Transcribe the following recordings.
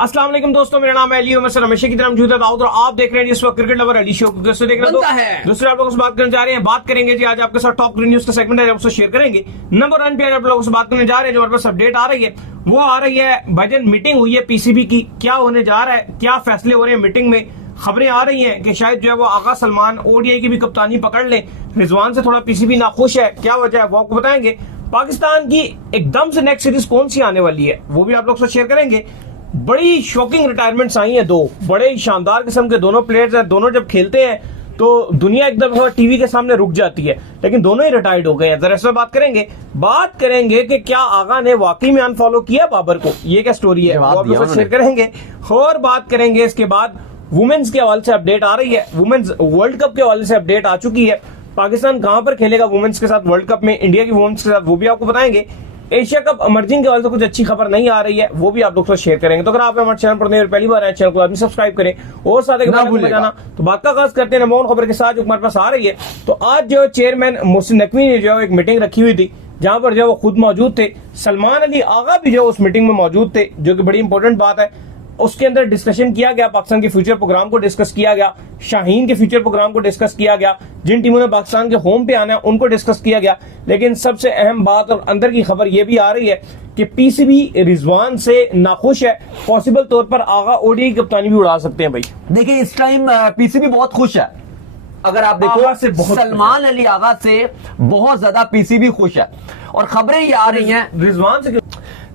अस्सलाम वालेकुम दोस्तों, मेरा नाम है अली उमर सर, हमेशा की तरह मौजूद है दाऊद और आप देख रहे हैं इस वक्त क्रिकेट लवर अली शो को। दोस्तों देख रहे हैं दूसरे आप लोगों से बात करने जा रहे हैं। बात करेंगे जी आज आपके साथ टॉप न्यूज का सेगमेंट है, आपसे शेयर करेंगे। नंबर 1 पे आप लोगों से बात करने जा रहे हैं, जो हमारे पास अपडेट आ रही है वो आ रही है बजट मीटिंग हुई है पीसीबी की। क्या होने जा रहा है, क्या फैसले हो रहे हैं मीटिंग में। खबरें आ रही हैं कि शायद जो है वो आगा सलमान ओडीआई की भी कप्तानी पकड़ ले। रिजवान से थोड़ा पीसीबी नाखुश है, क्या वजह है वो आपको बताएंगे। पाकिस्तान की एकदम से नेक्स्ट सीरीज कौन सी आने वाली है वो भी आप लोग से शेयर करेंगे। बड़ी शॉकिंग रिटायरमेंट्स आई हैं, दो बड़े ही शानदार किस्म के दोनों प्लेयर्स हैं। दोनों जब खेलते हैं तो दुनिया एकदम टीवी के सामने रुक जाती है, लेकिन दोनों ही रिटायर्ड हो गए हैं। जरा इसमें बात करेंगे कि क्या आगा ने वाकई में अनफॉलो किया बाबर को, ये क्या स्टोरी है वो आप लोग से शेयर करेंगे। और बात करेंगे इसके बाद वुमेन्स के हवाले से अपडेट आ रही है। वुमेन्स वर्ल्ड कप के हवाले से अपडेट आ चुकी है। पाकिस्तान कहां पर खेलेगा वुमेन्स के साथ वर्ल्ड कप में, इंडिया की वुमेन्स के साथ, वो भी आपको बताएंगे। एशिया कप इमर्जिंग के हवाले से कुछ अच्छी खबर नहीं आ रही है, वो भी आप लोग शेयर करेंगे। तो अगर आप हमारे चैनल पर नए पहली बार आए, चैनल को आदमी सब्सक्राइब करें और साथ जाना। तो बात का आगाज करते हैं नंबर 1 खबर के साथ जो हमारे पास आ रही है। तो आज जो चेयरमैन मोहसिन नकवी ने जो एक मीटिंग रखी हुई थी, जहां पर जो वो खुद मौजूद थे। सलमान अली आगा भी जो उस मीटिंग में मौजूद थे, जो कि बड़ी इंपॉर्टेंट बात है। उसके अंदर डिस्कशन किया गया, पाकिस्तान के फ्यूचर प्रोग्राम को डिस्कस किया गया, शाहीन के फ्यूचर प्रोग्राम को डिस्कस किया गया, जिन टीमों ने पाकिस्तान के होम पे आना है उनको डिस्कस किया गया। लेकिन सबसे अहम बात और अंदर की खबर यह भी आ रही है कि पीसीबी रिजवान से नाखुश है। पॉसिबल तौर पर आगा ओडीआई की कप्तानी भी उड़ा सकते हैं। भाई देखिए इस टाइम पीसीबी बहुत खुश है। अगर आप देखो से सलमान अली आगा से बहुत ज्यादा पीसीबी खुश है और खबरें ये आ रही हैं रिजवान से।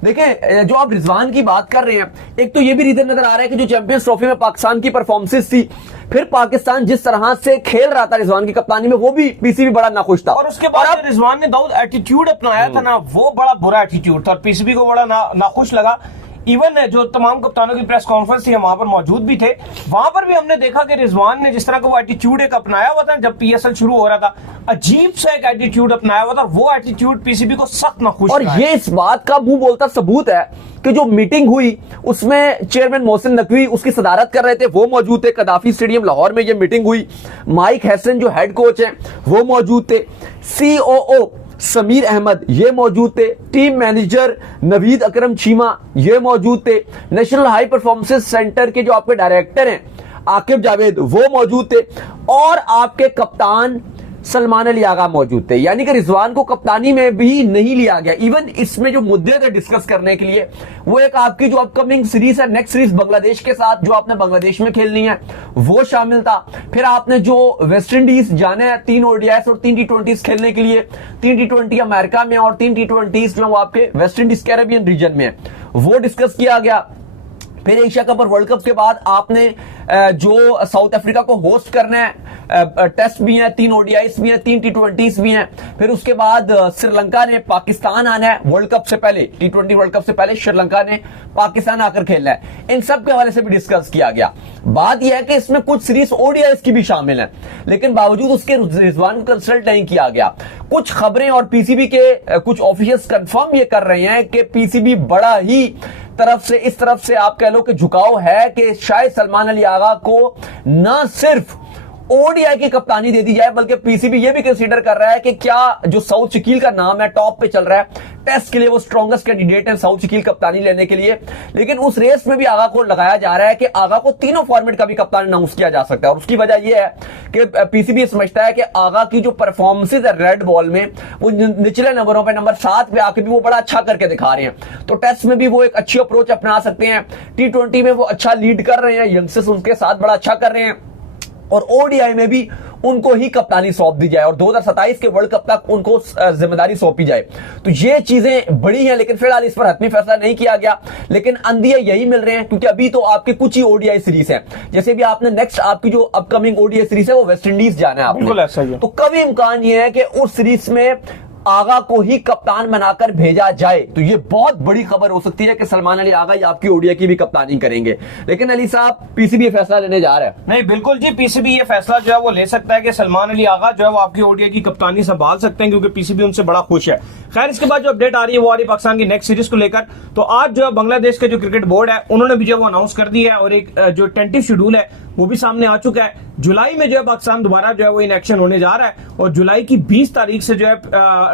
देखिए जो आप रिजवान की बात कर रहे हैं, एक तो ये भी रीजन नजर आ रहा है कि जो चैंपियंस ट्रॉफी में पाकिस्तान की परफॉर्मेंस थी, फिर पाकिस्तान जिस तरह से खेल रहा था रिजवान की कप्तानी में, वो भी पीसीबी बड़ा नाखुश था। और उसके बाद रिजवान ने दाऊद एटीट्यूड अपनाया था ना, वो बड़ा बुरा एटीट्यूड था और पीसीबी को बड़ा नाखुश लगा। इवन जो तमाम कप्तानों की प्रेस कॉन्फ्रेंस थी, वहां पर मौजूद भी थे, वहां पर भी हमने देखा कि रिजवान ने जिस तरह का वो एटीट्यूड एक अपनाया हुआ था जब पीएसएल शुरू हो रहा था, अजीब सा एक एटीट्यूड अपनाया हुआ था। वो एटीट्यूड पीसीबी को सख्त नाखुश और ये इस बात का मुंह बोलता सबूत है कि जो मीटिंग हुई उसमें चेयरमैन मोहसिन नकवी उसकी सदारत कर रहे थे, वो मौजूद थे। कदाफी स्टेडियम लाहौर में ये मीटिंग हुई। माइक हैसन जो हेड कोच हैं वो मौजूद थे। सीओओ समीर अहमद ये मौजूद थे। टीम मैनेजर नवीद अकरम चीमा ये मौजूद थे। नेशनल हाई परफॉर्मेंस सेंटर के जो आपके डायरेक्टर हैं आकिब जावेद वो मौजूद थे। और आपके कप्तान सलमान अली आगा मौजूद थे। यानी कि रिजवान को कप्तानी में भी नहीं लिया गया। इवन इसमें जो मुद्दे थे डिस्कस करने के लिए, वो एक आपकी जो अपकमिंग सीरीज है, नेक्स्ट सीरीज बांग्लादेश के साथ जो आपने बांग्लादेश में खेलनी है, वो शामिल था। फिर आपने जो वेस्ट इंडीज जाने हैं 3 ओडीआईस और 3 टी20 खेलने के लिए, 3 टी20 अमेरिका में और 3 टी20 जो वो आपके वेस्ट इंडीज कैरेबियन रीजन में है, वो डिस्कस किया गया। फिर एशिया कप और वर्ल्ड कप के बाद आपने जो साउथ अफ्रीका को होस्ट करना है, टेस्ट भी हैं, 3 ओडीआईस भी हैं, 3 टी20 भी हैं। फिर उसके बाद श्रीलंका ने पाकिस्तान आना है वर्ल्ड कप से पहले, टी20 वर्ल्ड कप से पहले श्रीलंका ने पाकिस्तान आकर खेलना है। इन सब के हवाले से भी डिस्कस किया गया। बात यह है कि इसमें कुछ सीरीज ओडीआईस की भी शामिल है, लेकिन बावजूद उसके रिजवान को कंसल्ट नहीं किया गया। कुछ खबरें और पीसीबी के कुछ ऑफिशियल्स कंफर्म ये कर रहे हैं कि पीसीबी बड़ा ही इस तरफ से आप कह लो कि झुकाव है कि शायद सलमान अली आगा को न सिर्फ ओडीआई की कप्तानी दे दी जाए, बल्कि पीसीबी ये भी कंसीडर कर रहा है कि क्या जो साउथ शकील का नाम है टॉप पे चल रहा है, टेस्ट के लिए वो स्ट्रॉन्गेस्ट कैंडिडेट है साउथ शकील कप्तानी लेने के लिए। लेकिन उस रेस में भी आगा को लगाया जा रहा है कि आगा को तीनों फॉर्मेट का भी कप्तान अनाउंस किया जा सकता है। और उसकी वजह यह है कि पीसीबी समझता है कि आगा की जो परफॉर्मेंसेज है रेड बॉल में, वो निचले नंबरों पर नंबर 7 पे आके भी वो बड़ा अच्छा करके दिखा रहे हैं। तो टेस्ट में भी वो एक अच्छी अप्रोच अपना सकते हैं। टी20 में वो अच्छा लीड कर रहे हैं, यंगस्टर्स उनके साथ बड़ा अच्छा कर रहे हैं। और ओडीआई में भी उनको ही कप्तानी सौंप दी जाए और 2027 के वर्ल्ड कप तक उनको जिम्मेदारी सौंपी जाए। तो ये चीजें बड़ी हैं, लेकिन फिलहाल इस पर हतमी फैसला नहीं किया गया। लेकिन अंदिया यही मिल रहे हैं क्योंकि अभी तो आपके कुछ ही ओडीआई सीरीज हैं। जैसे भी आपने नेक्स्ट आपकी जो अपकमिंग ओडीआई सीरीज है वो वेस्ट इंडीज जाना है आपने, तो कभी इम्कान ये है कि उस सीरीज में आगा को ही कप्तान बनाकर भेजा जाए। तो ये बहुत बड़ी खबर हो सकती है कि सलमान अली आगा आपकी ओडीआई की भी कप्तानी करेंगे। लेकिन अली साहब पीसीबी फैसला लेने जा रहा है। नहीं बिल्कुल जी, पीसीबी ये फैसला जो है वो ले सकता है कि सलमान अली आगा जो है वो आपकी ओडीआई की कप्तानी संभाल सकते हैं, क्योंकि पीसीबी उनसे बड़ा खुश है। खैर इसके बाद जो अपडेट आ रही है वो आ रही है पाकिस्तान की नेक्स्ट सीरीज को लेकर। तो आज जो है बांग्लादेश का जो क्रिकेट बोर्ड है उन्होंने भी जो वो अनाउंस कर दिया है और एक जो टेंटिव शेड्यूल है वो भी सामने आ चुका है। जुलाई में जो है पाकिस्तान दोबारा जो है वो इन एक्शन होने जा रहा है और जुलाई की 20 तारीख से जो है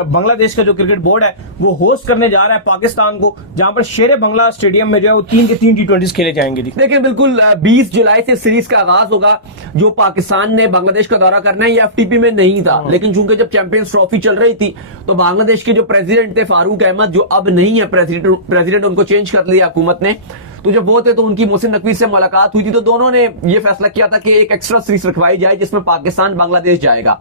बांग्लादेश का जो क्रिकेट बोर्ड है वो होस्ट करने जा रहा है पाकिस्तान को, जहां पर शेर बांग्ला स्टेडियम में जो है वो 3 के 3 T20 खेले जाएंगे। देखिए बिल्कुल 20 जुलाई से सीरीज का आगाज होगा। जो पाकिस्तान ने बांग्लादेश का दौरा करना है ये एफटीपी में नहीं था, लेकिन चूंकि जब चैंपियंस ट्रॉफी चल रही थी तो बांग्लादेश के जो प्रेसिडेंट थे फारूक अहमद, जो अब नहीं है प्रेसिडेंट, उनको चेंज कर लिया हुकूमत ने। तो जब वो थे तो उनकी मोहसिन नकवी से मुलाकात हुई थी, तो दोनों ने ये फैसला किया था कि एक एक्स्ट्रा सीरीज रखवाई जाए जिसमें पाकिस्तान बांग्लादेश जाएगा।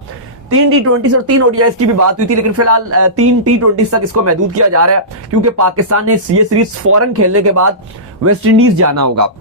3 T20 और 3 ODIs की भी बात हुई थी, लेकिन फिलहाल 3 T20 तक इसको महदूद किया जा रहा है क्योंकि पाकिस्तान ने ये सीरीज फौरन खेलने के बाद वेस्ट इंडीज जाना होगा।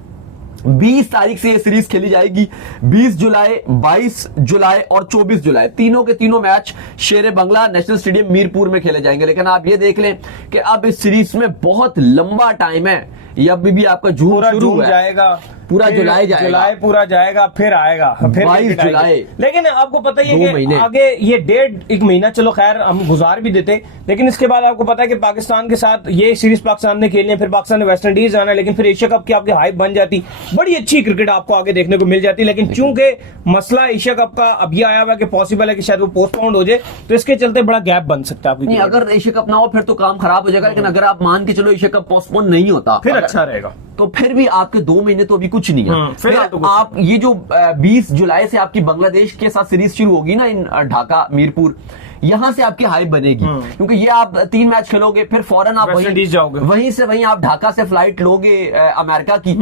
20 तारीख से ये सीरीज खेली जाएगी। 20 जुलाई, 22 जुलाई और 24 जुलाई तीनों के तीनों मैच शेर बांग्ला नेशनल स्टेडियम मीरपुर में खेले जाएंगे। लेकिन आप ये देख लें कि अब इस सीरीज में बहुत लंबा टाइम है, ये अभी भी आपका जून शुरू जाएगा, पूरा जुलाई जाएगा, जुलाई पूरा जाएगा, फिर आएगा फिर 22 जुलाई। लेकिन आपको पता ही है कि आगे ये 1.5 महीना चलो खैर हम गुजार भी देते, लेकिन इसके बाद आपको पता है कि पाकिस्तान के साथ ये सीरीज पाकिस्तान ने खेलनी है, फिर पाकिस्तान ने वेस्ट इंडीज जाना है, लेकिन फिर एशिया कप की आपकी हाइप बन जाती, बड़ी अच्छी क्रिकेट आपको आगे देखने को मिल जाती। लेकिन चूंकि मसला एशिया कप का अब ये आया हुआ कि पॉसिबल है कि शायद वो पोस्टपोन्ड हो जाए, तो इसके चलते बड़ा गैप बन सकता है। अगर एशिया कप ना हो फिर तो काम खराब हो जाएगा, लेकिन अगर आप मान के चलो एशिया कप पोस्टपोन नहीं होता फिर अच्छा रहेगा, तो फिर भी आपके 2 महीने तो अभी कुछ नहीं है। फिर आप ये जो 20 जुलाई से आपकी बांग्लादेश के साथ सीरीज शुरू होगी ना इन ढाका मीरपुर, यहां से आपकी हाइप बनेगी क्योंकि ये आप 3 मैच खेलोगे, फिर फौरन आप वहीं से आप ढाका से फ्लाइट लोगे अमेरिका की,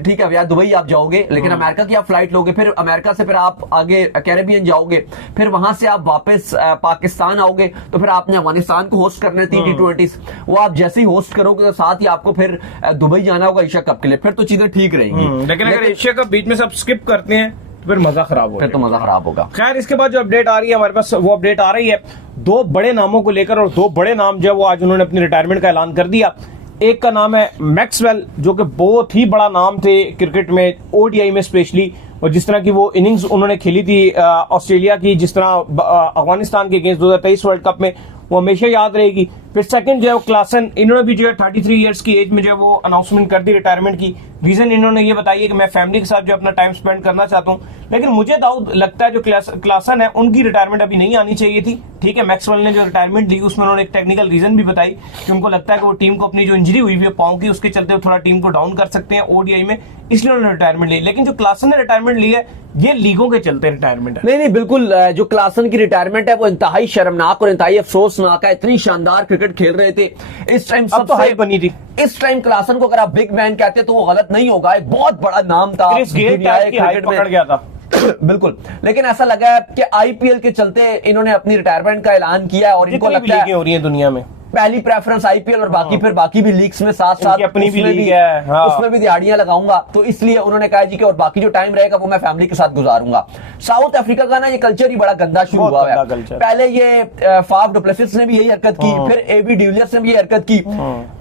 ठीक है, या दुबई आप जाओगे, लेकिन अमेरिका की आप फ्लाइट लोगे, फिर अमेरिका से फिर आप आगे कैरेबियन जाओगे, फिर वहां से आप वापस पाकिस्तान आओगे, तो फिर आपने अफगानिस्तान को होस्ट करने 3 T20, वो आप जैसे ही होस्ट करोगे तो साथ ही आपको फिर दुबई जाना होगा एशिया कप के लिए, फिर तो चीजें ठीक रहेंगी। लेकिन अगर एशिया कप बीच में सब स्किप करते हैं फिर मजा खराब होगा, फिर तो मजा खराब होगा। खैर इसके बाद जो अपडेट आ रही है हमारे पास, वो अपडेट आ रही है 2 बड़े नामों को लेकर, और 2 बड़े नाम जो है वो आज उन्होंने अपनी रिटायरमेंट का ऐलान कर दिया। एक का नाम है मैक्सवेल, जो कि बहुत ही बड़ा नाम थे क्रिकेट में, ओडीआई में स्पेशली, और जिस तरह की वो इनिंग्स उन्होंने खेली थी ऑस्ट्रेलिया की, जिस तरह अफगानिस्तान के अगेंस्ट 2023 वर्ल्ड कप में, वो हमेशा याद रहेगी। फिर सेकंड जो है वो क्लासन, इन्होंने भी जो है 33 ईयर्स की एज में जो है वो अनाउंसमेंट कर दी रिटायरमेंट की। रीजन इन्होंने ये बताई है कि मैं फैमिली के साथ जो अपना टाइम स्पेंड करना चाहता हूं। लेकिन मुझे दाऊद लगता है जो क्लासन है उनकी रिटायरमेंट अभी नहीं आनी चाहिए थी। ठीक है, मैक्सवेल ने जो रिटायरमेंट दी उसमें उन्होंने एक टेक्निकल रीजन भी बताई कि उनको लगता है कि वो टीम को अपनी जो इंजरी हुई है पांव की, उसके चलते थोड़ा टीम को डाउन कर सकते हैं ओडीआई में, इसलिए उन्होंने रिटायरमेंट ली। लेकिन जो क्लासन ने रिटायरमेंट ली है ये लीगों के चलते रिटायरमेंट है। नहीं बिल्कुल, जो क्लासन की रिटायरमेंट है वो इंतहाई शर्मनाक और इंतहाई अफसोसनाक है। इतनी शानदार क्रिकेट खेल रहे थे इस टाइम, सब तो हाइप बनी थी इस टाइम। क्लासन को अगर आप बिग मैन कहते तो वो गलत नहीं होगा, एक बहुत बड़ा नाम था, क्रिकेट पकड़ गया था बिल्कुल। लेकिन ऐसा लगा है कि आईपीएल के चलते इन्होंने अपनी रिटायरमेंट का ऐलान किया है, और इनको लगता है हो रही है दुनिया में पहली प्रेफरेंस आईपीएल और बाकी फिर बाकी भी लीग्स में साथ अपनी भी लीग है, हाँ। उसमें भी दिहाड़ियां लगाऊंगा, तो इसलिए उन्होंने कहा जी कि और बाकी जो टाइम रहेगा वो मैं फैमिली के साथ गुजारूंगा। साउथ अफ्रीका का ना ये कल्चर ही बड़ा गंदा शुरू हुआ है। पहले ये फाफ डु प्लेसिस ने भी यही हरकत की, फिर एबी डिविलियर्स ने भी यही हरकत की,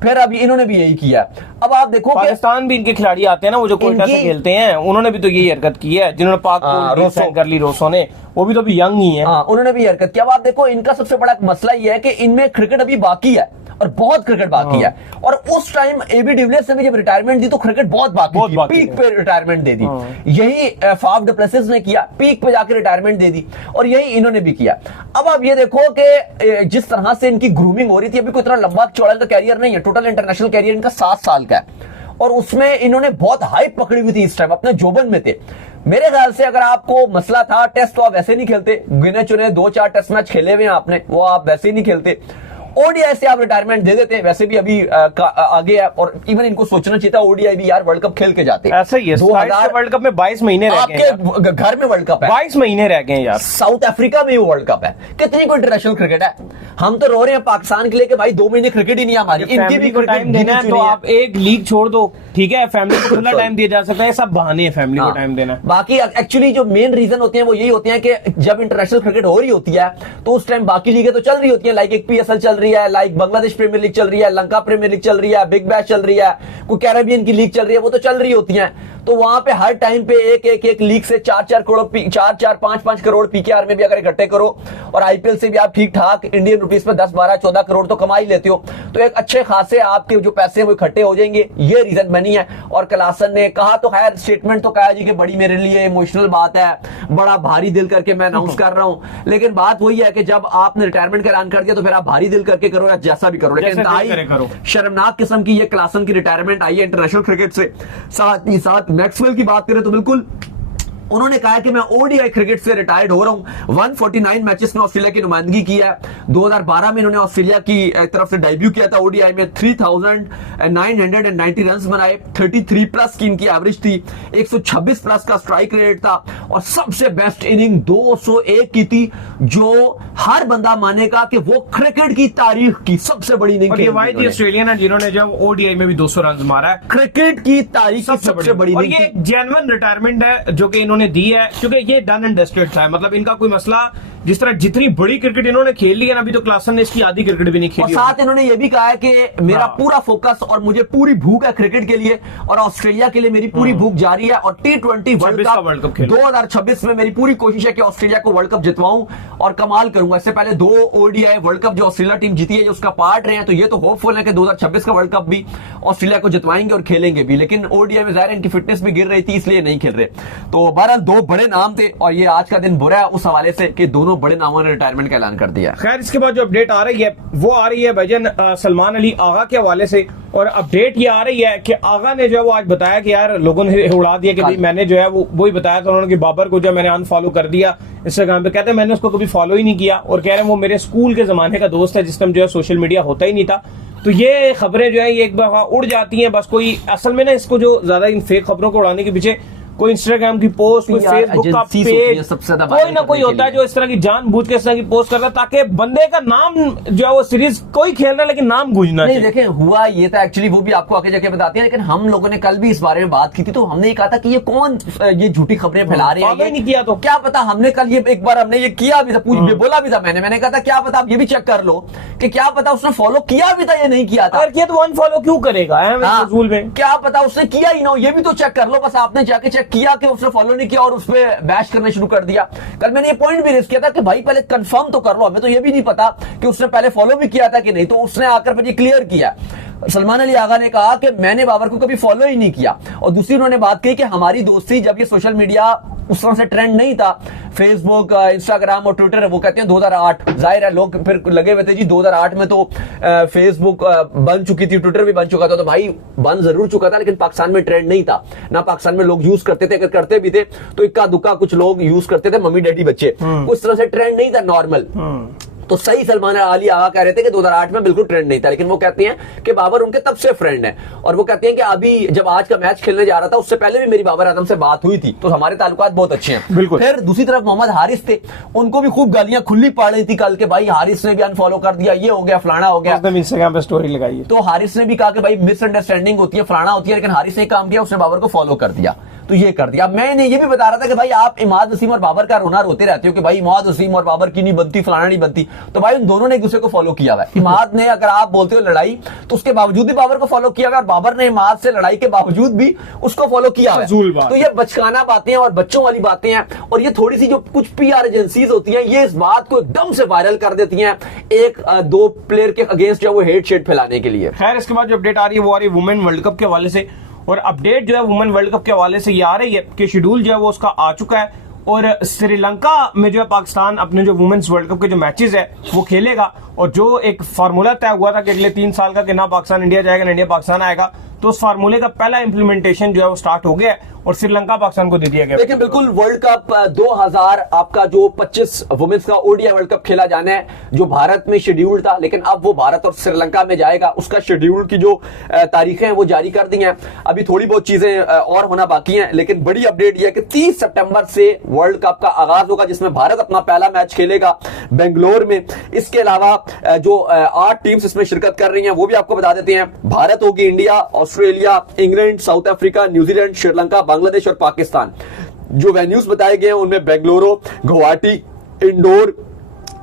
फिर अभी इन्होंने भी यही किया। अब आप देखो पाकिस्तान भी इनके खिलाड़ी आते हैं ना, वो जो कोयटा से खेलते हैं, उन्होंने भी तो यही हरकत की है, जिन्होंने पाक को साइन कर ली रोसो ने, वो भी तो अभी यंग ही है, उन्होंने भी हरकत की। अब आप देखो इनका सबसे बड़ा मसला ये है कि इनमें क्रिकेट अभी बाकी है और बहुत क्रिकेट बाकी है, और उस टाइम एबी डिविलियर्स ने भी जब रिटायरमेंट दी तो क्रिकेट बहुत बाकी थी, पीक पे रिटायरमेंट दे दी। यही फाफ डु प्लेसिस ने किया, पीक पे जाकर रिटायरमेंट दे दी, और यही इन्होंने भी किया। अब आप ये देखो कि जिस तरह से इनकी ग्रूमिंग हो रही थी, अभी कोई इतना लंबा चौड़ा का कैरियर नहीं है, टोटल इंटरनेशनल कैरियर इनका 7 साल का है, और उसमें इन्होंने बहुत हाइप पकड़ी हुई थी, इस टाइम अपने जोबन में थे। मेरे ख्याल से अगर आपको मसला था टेस्ट, तो आप वैसे नहीं खेलते, गिने चुने 2-4 टेस्ट मैच खेले हुए हैं आपने, वो आप वैसे ही नहीं खेलते। ओडीआई से आप रिटायरमेंट दे देते, वैसे भी अभी आगे है, और इवन इनको सोचना चाहिए था ओडीआई भी यार वर्ल्ड कप खेल के जाते। ऐसा ही है, 2000 वर्ल्ड कप में 22 महीने रह गए, आपके घर में वर्ल्ड कप है, 22 महीने रह गए यार। साउथ अफ्रीका में वर्ल्ड कप है, कितनी कोई इंटरनेशनल क्रिकेट है। हम तो रो रहे हैं पाकिस्तान के लिए कि भाई 2 महीने क्रिकेट ही नहीं है हमारी, इनकी भी टाइम देना है तो आप एक लीग छोड़ दो, ठीक है, फैमिली को खुला टाइम दिया जा सकता है, सब बहाने हैं फैमिली को टाइम देना। बाकी एक्चुअली जो मेन रीजन होते हैं वो यही होते हैं कि जब इंटरनेशनल क्रिकेट हो रही होती है तो उस टाइम बाकी लीगें तो चल रही होती है, लाइक एक पीएसएल चल रही है, लाइक बांग्लादेश प्रीमियर लीग चल रही है, लंका प्रीमियर लीग चल रही है, बिग बैश चल रही है, कोई कैरेबियन की लीग चल रही है, वो तो चल रही होती है। तो वहां पे हर टाइम पे एक लीग से 5-5 करोड़ पीकेआर में भी अगर इकट्ठे करो और आईपीएल से भी आप ठीक ठाक इंडियन रुपीस में 10-12-14 करोड़ तो कमा ही लेते हो, तो एक अच्छे खासे आपके जो पैसे हैं वो इकट्ठे हो जाएंगे। ये रीजन बनी है। और क्लासन ने कहा तो खैर, स्टेटमेंट तो कहा जी कि बड़ी मेरे लिए इमोशनल बात है, बड़ा भारी दिल करके मैं अनाउंस कर रहा हूं, लेकिन बात वही है कि जब आपने रिटायरमेंट का ऐलान कर दिया तो फिर आप भारी दिल करके करो या जैसा भी करो, लेकिन शर्मनाक किस्म की ये क्लासन की रिटायरमेंट आई है इंटरनेशनल क्रिकेट से। साथ ही साथ मैक्सवेल की बात करें तो बिल्कुल उन्होंने कहा कि मैं ओडीआई क्रिकेट से रिटायर्ड हो रहा हूं। 149 मैचेस में ऑस्ट्रेलिया की नुमाइंदगी की है। 2012 में इन्होंने ऑस्ट्रेलिया की तरफ से डेब्यू किया था ओडीआई में, 3990 रन बनाए, 33 प्लस की इनकी एवरेज थी, 126 प्लस का स्ट्राइक रेट था और सबसे बेस्ट इनिंग 201 की थी, जो हर बंदा मानेगा कि वो क्रिकेट की तारीख की सबसे बड़ी इनिंग थी। ऑस्ट्रेलियन है जिन्होंने जब ओडीआई में भी 200 रन मारा है, क्रिकेट की तारीख की सबसे बड़ी इनिंग। ये जेन्युइन रिटायरमेंट है जो कि इन्होंने दी है, क्योंकि ये डन एंड डस्टेड था। मतलब इनका कोई मसला, जिस तरह जितनी बड़ी क्रिकेट इन्होंने खेल ली है, अभी तो क्लासन ने इसकी आधी क्रिकेट भी नहीं खेली। और साथ इन्होंने ये भी कहा है कि मेरा पूरा फोकस और मुझे पूरी भूख है क्रिकेट के लिए और ऑस्ट्रेलिया के लिए मेरी पूरी भूख जारी है। और T20 वर्ल्ड कप 2026 में मेरी पूरी कोशिश है कि ऑस्ट्रेलिया को वर्ल्ड कप जितवाऊं और कमाल करूंगा। इससे पहले 2 ओडीआई वर्ल्ड कप जो ऑस्ट्रेलिया टीम जीती है, जो उसका पार्ट रहे हैं, तो ये तो होपफुल है कि 2026 का वर्ल्ड कप भी ऑस्ट्रेलिया को जितवाएंगे और खेलेंगे भी। लेकिन ओडीआई में ज़ाहिर इनकी फिटनेस भी गिर रही थी, इसलिए नहीं खेल रहे। तो बहरहाल 2 बड़े नाम थे और ये आज का दिन बुरा है उस हवाले से कि दोनों बड़े नामों ने रिटायरमेंट का ऐलान कर दिया। खैर, इसके बाद जो अपडेट आ रही है वो आ रही है भाईजान सलमान अली आगा के हवाले से। और अपडेट ये आ रही है कि आगा ने जो है वो आज बताया कि यार लोगों ने उड़ा दिया कि भाई मैंने जो है वो ही बताया था उन्होंने कि बाबर को जो मैंने अनफॉलो कर दिया इंस्टाग्राम पे। कहते हैं मैंने उसको कभी फॉलो ही नहीं किया और कह रहे हैं वो मेरे स्कूल के जमाने का दोस्त है जिस टाइम जो है सोशल मीडिया होता ही नहीं था। तो ये खबरें जो है ये एक बार उड़ जाती हैं बस। कोई असल में ना इसको जो ज्यादा इन फेक खबरों को उड़ाने के पीछे कोई इंस्टाग्राम की पोस्ट, कोई फेसबुक का पेज, कोई ना कोई होता है जो इस तरह की जानबूझ के इस तरह की पोस्ट करता है ताकि बंदे का नाम जो है वो सीरीज कोई खेल रहा है लेकिन नाम गूंजना नहीं। देखें, हुआ ये था एक्चुअली, वो भी आपको आगे जाके बताते हैं, लेकिन हम लोगों ने कल भी इस बारे में बात की थी। तो हमने ये कहा था कि ये कौन ये झूठी खबरें फैला रहे हैं, नहीं किया तो क्या पता। हमने कल ये एक बार हमने ये किया भी था, बोला भी था मैंने कहा था क्या पता आप ये भी चेक कर लो कि क्या पता उसने फॉलो किया भी था या नहीं किया था। किया तो अनफॉलो क्यों करेगा, क्या पता उसने किया ही ना, ये भी तो चेक कर लो। बस आपने जाके चेक किया कि उसने फॉलो नहीं किया और उस पे बैश करना शुरू कर दिया। कल मैंने ये पॉइंट भी रेज किया था कि भाई पहले कंफर्म तो कर लो, हमें तो ये भी नहीं पता कि उसने पहले फॉलो भी किया था कि नहीं। तो उसने आकर फिर ये क्लियर किया। सलमान अली आगा ने कहा कि मैंने बाबर को कभी फॉलो ही नहीं किया। और दूसरी उन्होंने बात कही कि हमारी दोस्ती जब ये सोशल मीडिया उस तरह से ट्रेंड नहीं था, फेसबुक, इंस्टाग्राम और ट्विटर, वो कहते हैं 2008, जाहिर है लोग फिर लगे हुए थे जी 2008 में तो फेसबुक बन चुकी थी, ट्विटर भी बन चुका था। तो भाई बन जरूर चुका था लेकिन पाकिस्तान में ट्रेंड नहीं था ना, पाकिस्तान में लोग यूज करते थे, अगर करते भी थे तो इक्का दुक्का कुछ लोग यूज करते थे, मम्मी डैडी बच्चे, उस तरह से ट्रेंड नहीं था नॉर्मल। तो सही सलमान अली आगा कह रहे थे कि 2008 में बिल्कुल ट्रेंड नहीं था, लेकिन वो कहते हैं कि बाबर उनके तब से फ्रेंड है। और वो कहते हैं कि अभी जब आज का मैच खेलने जा रहा था उससे पहले भी मेरी बाबर आजम से बात हुई थी, तो हमारे ताल्लुकात बहुत अच्छे हैं। बिल्कुल। फिर दूसरी तरफ मोहम्मद हारिस थे, उनको भी खूब गालियां खुली पड़ रही थी कल के भाई हारिस ने भी अनफॉलो कर दिया, ये हो गया, फलाना हो गया, इंस्टाग्राम पे स्टोरी लगाई। तो हारिस ने भी कहा कि भाई मिसअंडरस्टैंडिंग होती है, फलाना होती है, लेकिन हारिस ने काम किया, उसने बाबर को फॉलो कर दिया, तो ये कर दिया। मैंने ये भी बता रहा था कि भाई आप इमाद वसीम और बाबर का रोना रोते रहते हो कि भाई इमाद वसीम और बाबर की नहीं बनती, फलाना नहीं बनती, तो भाई उन दोनों ने एक दूसरे को फॉलो किया हुआ है। इमाद ने, अगर आप बोलते हो लड़ाई, तो उसके बावजूद भी बाबर को फॉलो किया हुआ है, और बाबर ने इमाद से लड़ाई के बावजूद भी उसको फॉलो किया हुआ है। तो ये बचकाना बातें और बच्चों वाली बातें हैं, और ये थोड़ी सी जो कुछ पीआर एजेंसीज होती हैं ये इस बात को एकदम से वायरल कर देती हैं एक दो प्लेयर के अगेंस्ट जो वो हेट शेट फैलाने के लिए। खैर, इसके बाद जो अपडेट आ रही है वो आ रही है वुमेन वर्ल्ड कप के हवाले से। और अपडेट जो है वुमेन वर्ल्ड कप के हवाले से ये आ रही है कि शेड्यूल जो है वो उसका आ चुका है, और श्रीलंका में जो है पाकिस्तान अपने जो वुमेन्स वर्ल्ड कप के जो मैचेस है वो खेलेगा। और जो एक फार्मूला तय हुआ था कि अगले 3 साल का कि ना पाकिस्तान इंडिया जाएगा ना इंडिया पाकिस्तान आएगा, तो उस फार्मूले का पहला इंप्लीमेंटेशन जो है वो स्टार्ट हो गया है और श्रीलंका पाकिस्तान को दे दिया गया। लेकिन बिल्कुल वर्ल्ड कप 2000 आपका जो 25 वुमेन्स का ओडीआई वर्ल्ड कप खेला जाना है, जो भारत में शेड्यूल था, लेकिन अब वो भारत और श्रीलंका में जाएगा। उसका शेड्यूल की जो तारीखें हैं वो जारी कर दी हैं। अभी थोड़ी बहुत चीजें और होना बाकी हैं, लेकिन बड़ी अपडेट यह है कि 30 सितंबर से वर्ल्ड कप का आगाज होगा, जिसमें भारत अपना पहला मैच खेलेगा बेंगलोर में। इसके अलावा जो 8 टीम्स इसमें शिरकत कर रही हैं वो भी आपको बता देते हैं। भारत होगी, India, Australia, England, south Africa, New Zealand, Sri Lanka, Bangladesh और पाकिस्तान। जो वेन्यूज बताए गए हैं उनमें बेंगलुरु, गुवाहाटी, इंदौर,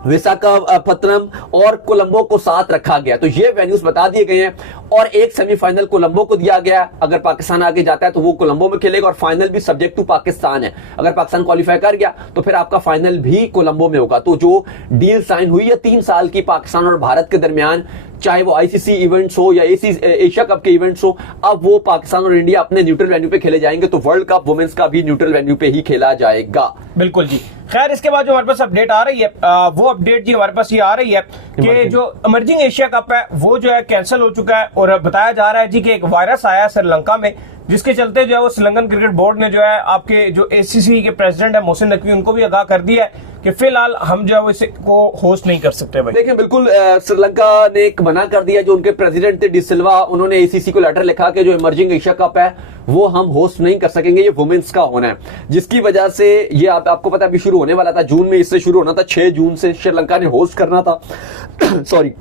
विशाखापत्तनम और कोलंबो को साथ रखा गया। तो ये वेन्यूज बता दिए गए हैं और एक सेमीफाइनल कोलंबो को दिया गया। अगर पाकिस्तान आगे जाता है तो वो कोलंबो में खेलेगा और फाइनल भी सब्जेक्ट टू पाकिस्तान है। अगर पाकिस्तान क्वालिफाई कर गया तो फिर आपका फाइनल भी कोलंबो में होगा। तो जो डील साइन हुई है 3 साल की पाकिस्तान और भारत के दरमियान, चाहे वो आईसीसी इवेंट्स हो या एशिया कप के इवेंट्स हो, अब वो पाकिस्तान और इंडिया अपने न्यूट्रल वेन्यू पे खेले जाएंगे। तो वर्ल्ड कप वुमेन्स का भी न्यूट्रल वेन्यू पे ही खेला जाएगा। बिल्कुल जी। खैर, इसके बाद जो हमारे पास अपडेट आ रही है वो अपडेट जी हमारे पास ये आ रही है कि जो इमर्जिंग एशिया कप है वो जो है कैंसिल हो चुका है और बताया जा रहा है जी कि एक वायरस आया श्रीलंका में, जिसके चलते जो है वो श्रीलंकन क्रिकेट बोर्ड ने जो है आपके जो एसीसी के प्रेसिडेंट है मोहसिन नकवी, उनको भी आगाह कर दिया है कि फिलहाल हम जो है वो इसको होस्ट नहीं कर सकते भाई। देखिए बिल्कुल श्रीलंका ने एक मना कर दिया। जो उनके प्रेसिडेंट थे डी सिल्वा, उन्होंने एसीसी को लेटर लिखा कि जो इमर्जिंग एशिया कप है वो हम होस्ट नहीं कर सकेंगे, ये वुमेन्स का होना है। जिसकी वजह से ये आपको पता है अभी शुरू होने वाला था, जून में इससे शुरू होना था, 6 जून से श्रीलंका ने होस्ट करना था सॉरी।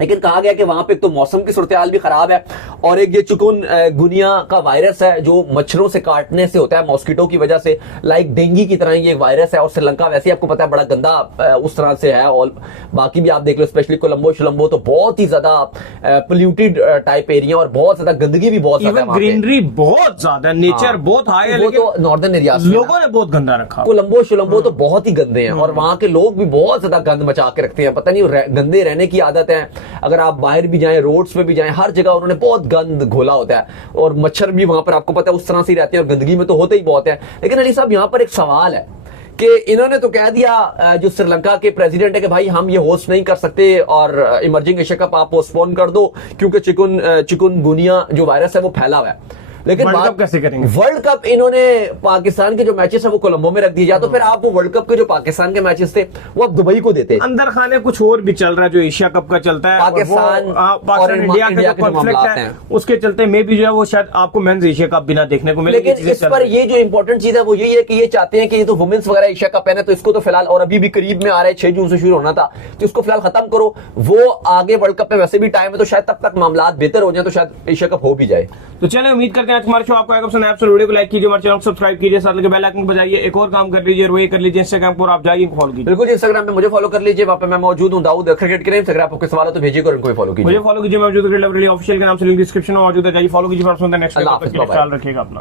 लेकिन कहा गया कि वहां पे एक तो मौसम की सूरत भी खराब है और एक ये चिकुन गुनिया का वायरस है जो मच्छरों से काटने से होता है, मॉस्किटो की वजह से, लाइक डेंगू की तरह ये वायरस है। और श्रीलंका वैसे ही आपको पता है बड़ा गंदा उस तरह से है और बाकी भी आप देख लो, स्पेशली कोलंबो शोलंबो तो बहुत ही ज्यादा पोल्यूटेड टाइप एरिया और बहुत ज्यादा गंदगी भी बहुत ज्यादा है। ग्रीनरी बहुत ज्यादा, नेचर बहुत हाई है, वो तो नॉर्दर्न एरिया लोगों ने बहुत गंदा रखा। कोलंबो शोलंबो तो बहुत ही गंदे हैं और वहां के लोग भी बहुत ज्यादा गंद मचा के रखते हैं। पता नहीं गंदे रहने की आदत है। अगर आप बाहर भी जाएं, रोड्स पे भी जाएं, हर जगह उन्होंने बहुत गंद घोला होता है और मच्छर भी वहां पर आपको पता है उस तरह से ही रहते हैं और गंदगी में तो होते ही बहुत है। लेकिन अली साहब यहाँ पर एक सवाल है कि इन्होंने तो कह दिया जो श्रीलंका के प्रेसिडेंट है कि भाई हम ये होस्ट नहीं कर सकते और इमर्जिंग एशिया कप आप पोस्टपोन कर दो क्योंकि चिकुनगुनिया जो वायरस है वो फैला हुआ है। लेकिन वर्ल्ड कप कैसे करेंगे? वर्ल्ड कप इन्होंने पाकिस्तान के जो मैचेस है वो कोलंबो में रख दिए, या तो फिर आप वो वर्ल्ड कप के जो पाकिस्तान के मैचेस थे वो आप दुबई को देते। अंदर खाने कुछ और भी चल रहा है जो एशिया कप का चलता है, पाकिस्तान और इंडिया के जो कॉन्फ्लिक्ट है उसके चलते में भी जो है वो शायद आपको मेंस एशिया कप भी ना देखने को मिले। लेकिन इस पर ये जो इंपॉर्टेंट चीज है वो यही है कि ये चाहते हैं कि ये तो वुमेन्स वगैरह एशिया कप है ना, तो इसको तो फिलहाल, और अभी भी करीब में आ रहा है 6 जून से शुरू होना था, तो इसको फिलहाल खत्म करो। वो आगे वर्ल्ड कप में वैसे भी टाइम है तो शायद तब तक मामला बेहतर हो जाए तो शायद एशिया कप हो भी जाए। तो चलिए उम्मीद करते हैं आज हमारे शो आपको आएगा पसंद। आप वीडियो को लाइक कीजिए, हमारे चैनल को सब्सक्राइब कीजिए, साथ लगे बेल आइकन को बजाइए। एक और काम कर लीजिए, वो ये कर लीजिए, इंस्टाग्राम पर आप जाइए फॉलो कीजिए। बिल्कुल इंस्टाग्राम पे मुझे फॉलो कर लीजिए, वहां पे मैं मौजूद हूं, दाऊद क्रिकेट के इंस्टाग्राम पर कोई सवाल हो तो भेजिए और उनको फॉलो कीजिए। मुझे फॉलो कीजिए, मैं मौजूद ऑफिशियल के नाम से लिंक डिस्क्रिप्शन में मौजूद है, जाइए फॉलो कीजिए। नेक्स्ट ख्याल रखिएगा अपना।